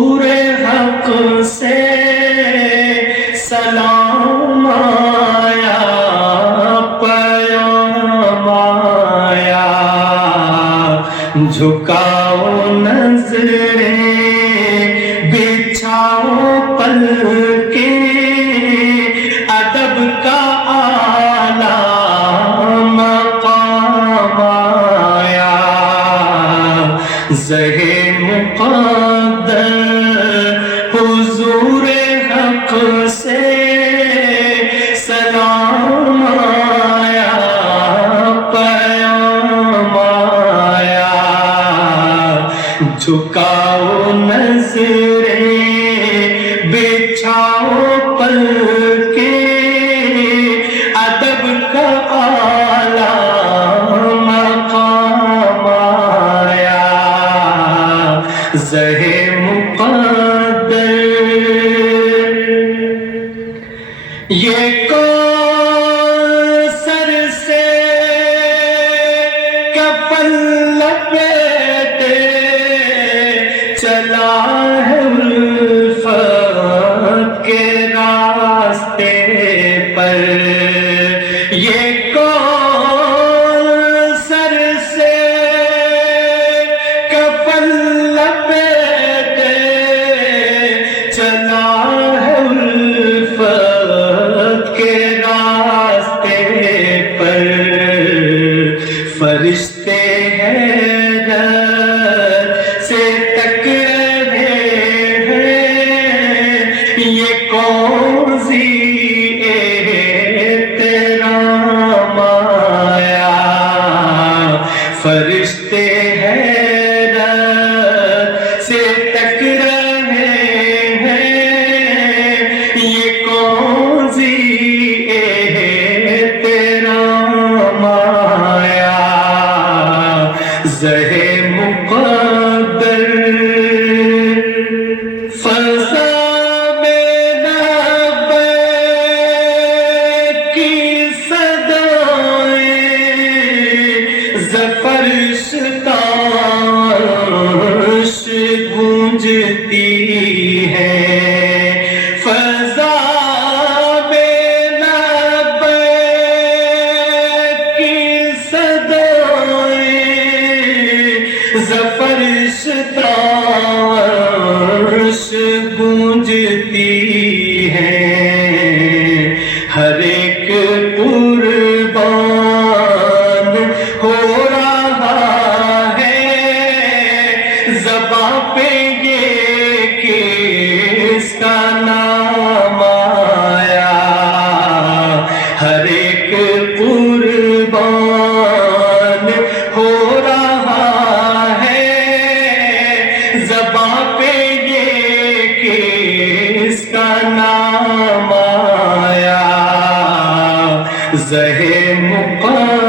حضور حق سے سلام آیا، پیام آیا، جھکاؤ نظریں بچھاؤ پلکیں، ادب کا اعلیٰ مقام آیا، زہے مقدر حضور حق سے سلام آیا، پیام آیا، جھکاؤ نظریں بچھاؤ پلکیں، ادب کا اعلیٰ مقام آیا، زہے مقدر۔ یہ کوثر سے کفن لپیٹے چلا ہے الفت کے راستے پر، یہ کوثر سے کفن لپیٹے چلا ہے الفت کے راستے پر، فرشتے حیرت سے تک رہے ہیں، یہ کون سی احترام آیا، فرشتے حیرت سے تک رہے ہیں، یہ کون سی احترام آیا، زہے مقدر۔ فضا میں لبیک کی صدائیں زفرش تاش گونجتی ہیں، فضا میں لبیک کی صدائیں زفرش تاش گونجتی ہیں، ہر ایک قربان ہو رہا ہے زباں پہ یہ کس کا نام آیا، ہر ایک قربان ہو رہا ہے زباں پہ یہ کس کا نام آیا، زہے مقدر۔